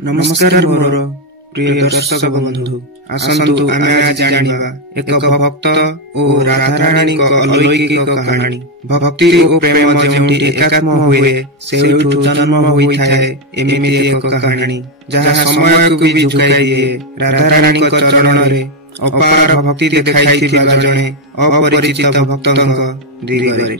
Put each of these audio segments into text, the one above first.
नमस्कार मोर प्रिय दर्शक बंधु आसंतु आमे आज जानिबा एक भक्त और राधारानी अलौकिक कहानी। भक्ति और प्रेम जेउठी एकात्म हुए सेउठु जन्म होइथाए एमिति एक कहानी जहा समय को भी झुकाई दिए। राधारानी चरण रे अपार भक्ति देखाइथिबा जणे अपरिचित भक्तंक दिगरे।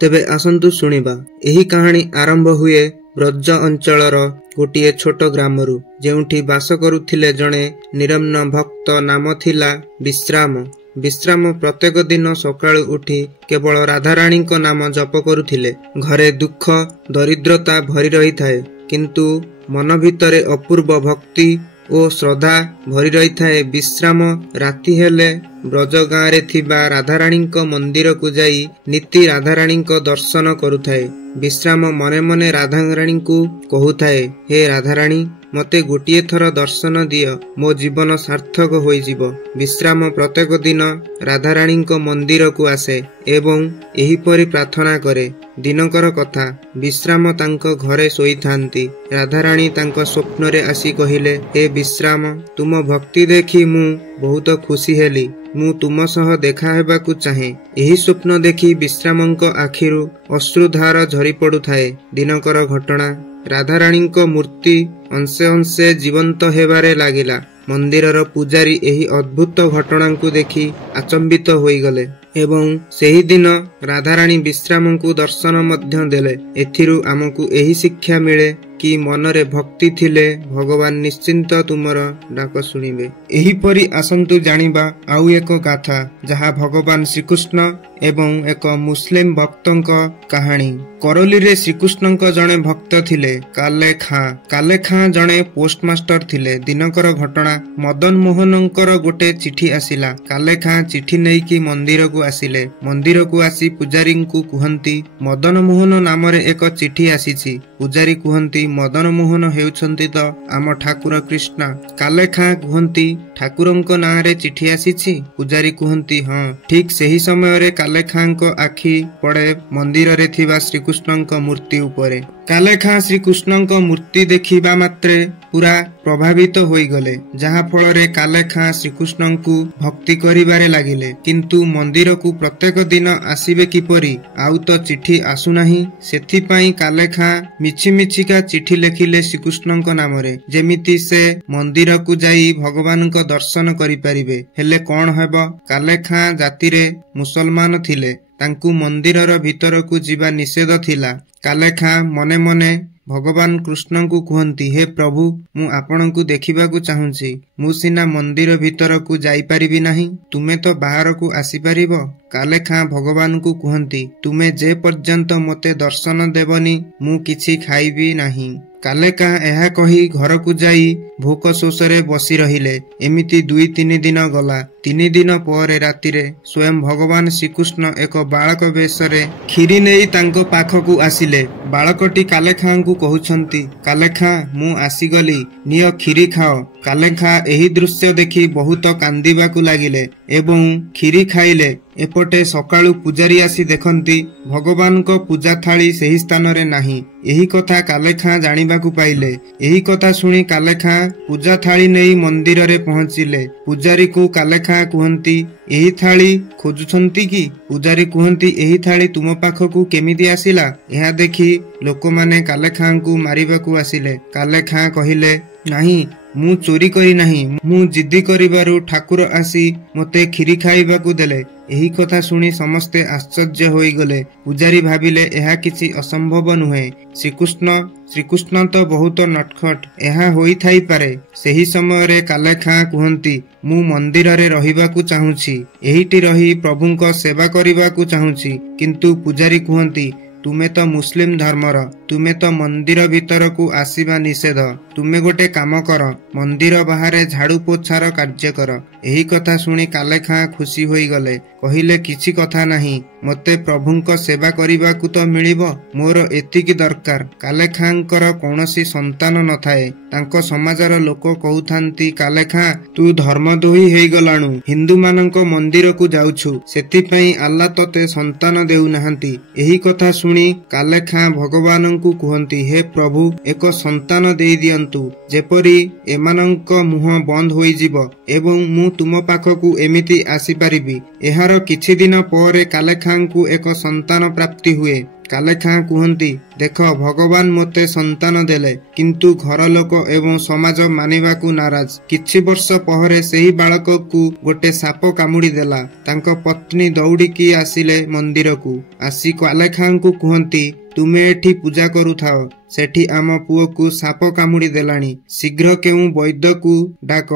तेबे आसंतु सुनिबा एही कहानी आरंभ हुए ब्रज अंचलर गोटे छोट ग्रामरू जेउठी बास करुथिले जणे निरम्न भक्त नाम थिला विश्राम। विश्राम प्रत्येक दिन सकाळु उठी केवल राधारानी नाम जप करुथिले। घरे दुख दरिद्रता भरी रही थाए किंतु मन भितरे अपूर्व भक्ति ओ श्रद्धा भरी रही थाए। विश्राम राति हेले ब्रज गाँव रे थिबा राधारानी मंदिर को जाई नीति राधारानी दर्शन करुथाए। विश्राम मने मने राधारानी को कहूथाए, हे राधारानी मते गोटिए थर दर्शन दियो, मो जीवन सार्थक होई जीव। विश्राम प्रत्येक दिन राधारानी मंदिर को आसे एवं एही परी प्रार्थना करे। दिनकर कथा विश्राम तांको घरे सोई थांती। राधारानी तांको स्वप्न रे आसी कहिले, हे विश्राम तुम भक्ति देखी मु बहुत खुशी हेली, मु तुम सह देखा हेबाकु चाहे। एही स्वप्न देखी विश्रामंक आखिरु अश्रुधार झरी पड़ुथाए। दिनकर घटना राधारानी मूर्ति अंशे अंशे जीवंत हेबारे लागिला। मंदिरर पुजारी एही अद्भुत घटना को देखी आचंबित होई गले एवं सेही दिन राधारानी विश्राम को दर्शन मध्य देले। एथिरु आमकु एही शिक्षा मिले कि मनरे भक्ति थिले भगवान निश्चिंत तुमर डाक सुनिबे। एही परी आसंतु जानिबा आउ एक गाथा जहा भगवान श्रीकृष्ण एवं एक मुस्लिम भक्तंक कहानी। करली रे श्रीकृष्णंक जणे भक्त थिले काले खां। काले खां जणे पोस्टमास्टर थिले। दिनकर घटना मदन मोहनंकर गोटे चिठी आसिला। काले खां चिठी नेकी मंदिर को आसिले। मंदिर को आसी पुजारी को कुहंती मदन मोहन नाम रे एक चिठी आसीछि। पुजारी कुहंती मदन मोहन हेउछंती तो आम ठाकुर कृष्ण। काले खां कुहंती ठाकुरंक नाम रे चिठी आसीछि। पुजारी कुहंती हां। ठीक सही समय रे काले खां को आखि पड़े मंदिर रे थिबा श्रीकृष्णंक मूर्ति उपरे। काले खां श्रीकृष्णंक मूर्ति देखिबा मात्रे पूरा प्रभावित होई गले, जहा फल रे काले खां श्रीकृष्ण को भक्ति करिबारे लागिले। किंतु मंदिर को प्रत्येक दिन आसीबे किपरि आउ तो चिठी आसुनाही। सेथि पई काले खां मिछि मिछिका चिठी लेखिले श्रीकृष्णंक नाम रे, जेमिति से मंदिर को जाई भगवान को दर्शन करि परिबे। हेले कोन हेबो, काले खां जाति रे मुसलमान थिले, तांकु मंदिरर भीतर को जीवा निषेध थिला। काले खां मने मने भगवान कृष्ण को कहती, हे प्रभु मु आपण को देखा चाहूँगी, मु सिना मंदिर भीतर को जाई परिबी नहीं, तुमे तो बाहर को आसी परिबो। काले खां भगवान को कहती, तुमे जे पर्यंत मते दर्शन देबनी मु किछि खाइबी नहीं। काले खां एहा कही घर को जाई भोक शोषरे बसी रहिले। एमिति 2-3 दिन गला। 3 दिन पर रातिरे स्वयं भगवान श्रीकृष्ण एक बालक बेशरे खीरी नेई तांको पाखकु आसिले। बालकटी काले खां को कहउछंती, काले खां मु आसीगली, नियो खीरी खाओ। काले खां एही दृश्य देखी बहुत कांदिबाकु लागिले एवं खीरी खाइले। एपटे सकाळु पुजारी आसी देखंती भगवान को पूजा थाली सही स्थान रे नाही। एही कथा काले खां जानिबाकु पाइले। एही कथा सुनी काले खां पूजा थाली नेई मंदिर रे पहुंचिले। पुजारी को काले खां कहंती, एही थाली खोजुछंती कि? पुजारी कहंती, एही थाली तुम पाखकु केमिति आसिला? एहा देखी लोक माने काले खां को मारिबाकु आसिले। काले खां कहिले, नाही मु चोरी करी नाही, मु जिद्दी करिबारु ठाकुर आसी मते खीरी खाइबाकु देले। एही कथा सुनी समस्ते आश्चर्य होई गले। पुजारी भाबिले एहा किछि असंभव नुहे। श्रीकृष्ण तो बहुत नटखट, एहा होई थाई पारे। सेही समय रे काले खां कहंती, मु मंदिर रे रहिबाकु चाहूछि, एहिटी रही प्रभुंक सेवा करिबाकु चाहूछि। किंतु पुजारी कहंती, तुमे तो मुस्लिम धर्मर, तुमे तो मंदिर भीतर को आसीबा निषेध। तुमे गोटे काम कर, मंदिर बाहर झाड़ू पोछार कार्य कर। एही कथा सुनी काले खां खुशी होई गले। कहिले किछि कथा नाही, ମୋତେ ପ୍ରଭୁଙ୍କ ସେବା କରିବାକୁ ତ ମିଳିବ। ମୋର ଏତିକି ଦରକାର। କାଲେଖାଙ୍କର କୌଣସି ସନ୍ତାନ ନଥାଏ। ତାଙ୍କ ସମାଜର ଲୋକ କହୁଥାନ୍ତି, କାଲେଖା ତୁ ଧର୍ମଦ୍ରୋହୀ ହେଇଗଲାଣୁ, ହିନ୍ଦୁମାନଙ୍କ ମନ୍ଦିରକୁ ଯାଉଛୁ, ସେଥିପାଇଁ ଆଲ୍ଲା ତତେ ସନ୍ତାନ ଦେଉନାହାନ୍ତି। ଏହି କଥା ଶୁଣି କାଲେଖା ଭଗବାନଙ୍କୁ କୁହନ୍ତି, ହେ ପ୍ରଭୁ, ଏକ ସନ୍ତାନ ଦେଇ ଦିଅନ୍ତୁ, ଯେପରି ଏମାନଙ୍କ ମୁହଁ ବନ୍ଦ ହୋଇଯିବ ଏବଂ ମୁଁ ତୁମ ପାଖକୁ ଏମିତି ଆସିପାରିବି। ଏହାର କିଛି ଦିନ ପରେ କାଲେଖାଙ୍କୁ ଏକ ସନ୍ତାନ ପ୍ରାପ୍ତି ହୁଏ। କାଲେଖାଁ କୁହନ୍ତି, ଦେଖ, ଭଗବାନ ମୋତେ ସନ୍ତାନ ଦେଲେ, କିନ୍ତୁ ଘର ଲୋକ ଏବଂ ସମାଜ ମାନିବାକୁ ନାରାଜ। କିଛି ବର୍ଷ ପରେ ସେହି ବାଳକକୁ ଗୋଟେ ସାପ କାମୁଡ଼ି ଦେଲା। ତାଙ୍କ ପତ୍ନୀ ଦୌଡ଼ିକି ଆସିଲେ ମନ୍ଦିରକୁ। ଆସି କାଲେଖାଙ୍କୁ କୁହନ୍ତି, ତୁମେ ଏଠି ପୂଜା କରୁଥାଅ, ସେଠି ଆମ ପୁଅକୁ ସାପ କାମୁଡ଼ି ଦେଲାଣି, ଶୀଘ୍ର କେଉଁ ବୈଦ୍ୟକୁ ଡାକ।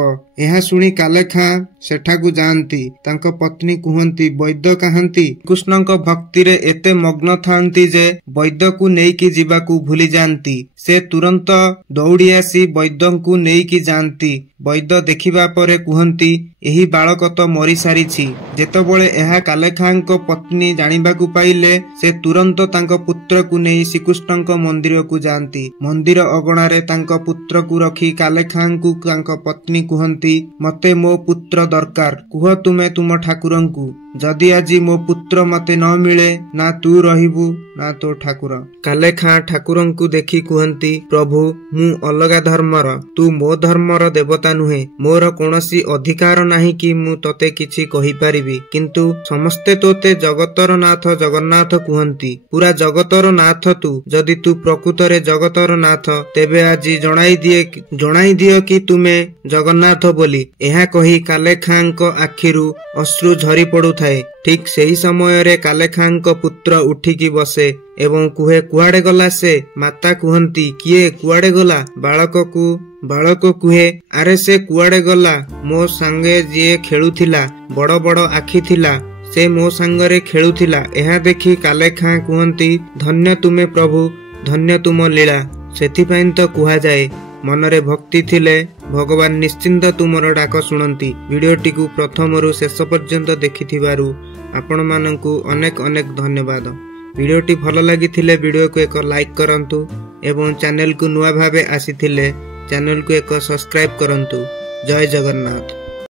ଏହା ଶୁଣି କାଲେଖାଁ ସେଠାକୁ ଯାଆନ୍ତି। ତାଙ୍କ ପତ୍ନୀ କୁହନ୍ତି, ବୈଦ୍ୟ କାହାନ୍ତି? କୃଷ୍ଣଙ୍କ ଭକ୍ତିରେ ଏତେ ମଗ୍ନ ଥାନ୍ତି ଯେ ବୈଦ୍ୟକୁ ନେଇକି ଯିବାକୁ ଭୁଲି ଯାଆନ୍ତି। ସେ ତୁରନ୍ତ ଦୌଡ଼ି ଆସି ବୈଦ୍ୟଙ୍କୁ ନେଇକି ଯାଆନ୍ତି। ବୈଦ୍ୟ ଦେଖିବା ପରେ କୁହନ୍ତି, ଏହି ବାଳକ ତ ମରିସାରିଛି। ଯେତେବେଳେ ଏହା କାଲେଖାଙ୍କ ପତ୍ନୀ ଜାଣିବାକୁ ପାଇଲେ, ସେ ତୁରନ୍ତ ତାଙ୍କ ପୁତ୍ରକୁ ନେଇ ଶ୍ରୀକୃଷ୍ଣଙ୍କ ମନ୍ଦିରକୁ ଯାଆନ୍ତି। ମନ୍ଦିର ଅଗଣାରେ ତାଙ୍କ ପୁତ୍ରକୁ ରଖି କାଲେଖାଙ୍କୁ ତାଙ୍କ ପତ୍ନୀ କୁହନ୍ତି, ମୋତେ ମୋ ପୁତ୍ର ଦରକାର, କୁହ ତୁମେ ତୁମ ଠାକୁରଙ୍କୁ। ଯଦି ଆଜି ମୋ ପୁତ୍ର ମତେ ନ ମିଳେ, ନା ତୁ ରହିବୁ ନା ତୋ ଠାକୁର। କାଲେଖାଁ ଠାକୁରଙ୍କୁ ଦେଖି କୁହନ୍ତି, ପ୍ରଭୁ, ମୁଁ ଅଲଗା ଧର୍ମର, ତୁ ମୋ ଧର୍ମର ଦେବତା ନୁହେଁ। ମୋର କୌଣସି ଅଧିକାର ନାହିଁ କି ମୁଁ ତତେ କିଛି କହିପାରିବି, କିନ୍ତୁ ସମସ୍ତେ ତୋତେ ଜଗତର ନାଥ ଜଗନ୍ନାଥ କୁହନ୍ତି। ପୁରା ଜଗତର ନାଥ ତୁ। ଯଦି ତୁ ପ୍ରକୃତରେ ଜଗତର ନାଥ, ତେବେ ଆଜି ଜଣାଇ ଦିଅ କି ତୁମେ ଜଗନ୍ନାଥ ବୋଲି। ଏହା କହି କାଲେଖାଙ୍କ ଆଖିରୁ ଅଶ୍ରୁ ଝରି ପଡୁଥାଏ। ଠିକ୍ ସେହି ସମୟରେ କାଲେଖାଙ୍କ ପୁତ୍ର ଉଠିକି ବସେ ଏବଂ କୁହେ, କୁଆଡେ ଗଲା ସେ? ମାତା କୁହନ୍ତି, କିଏ କୁଆଡେ ଗଲା? ବାଳକ କୁହେ, ଆରେ ସେ କୁଆଡେ ଗଲା? ମୋ ସାଙ୍ଗେ ଯିଏ ଖେଳୁଥିଲା, ବଡ ବଡ ଆଖି ଥିଲା, ସେ ମୋ ସାଙ୍ଗରେ ଖେଳୁଥିଲା। ଏହା ଦେଖି କାଲେଖାଁ କୁହନ୍ତି, ଧନ୍ୟ ତୁମେ ପ୍ରଭୁ, ଧନ୍ୟ ତୁମ ଲୀଳା। ସେଥିପାଇଁ ତ କୁହାଯାଏ, ମନରେ ଭକ୍ତି ଥିଲେ ଭଗବାନ ନିଶ୍ଚିନ୍ତ ତୁମର ଡାକ ଶୁଣନ୍ତି। ଭିଡିଓଟିକୁ ପ୍ରଥମରୁ ଶେଷ ପର୍ଯ୍ୟନ୍ତ ଦେଖିଥିବାରୁ ଆପଣମାନଙ୍କୁ ଅନେକ ଅନେକ ଧନ୍ୟବାଦ। ଭିଡିଓଟି ଭଲ ଲାଗିଥିଲେ ଭିଡିଓକୁ ଏକ ଲାଇକ୍ କରନ୍ତୁ ଏବଂ ଚ୍ୟାନେଲକୁ ନୂଆ ଭାବେ ଆସିଥିଲେ ଚ୍ୟାନେଲକୁ ଏକ ସବସ୍କ୍ରାଇବ୍ କରନ୍ତୁ। ଜୟ ଜଗନ୍ନାଥ।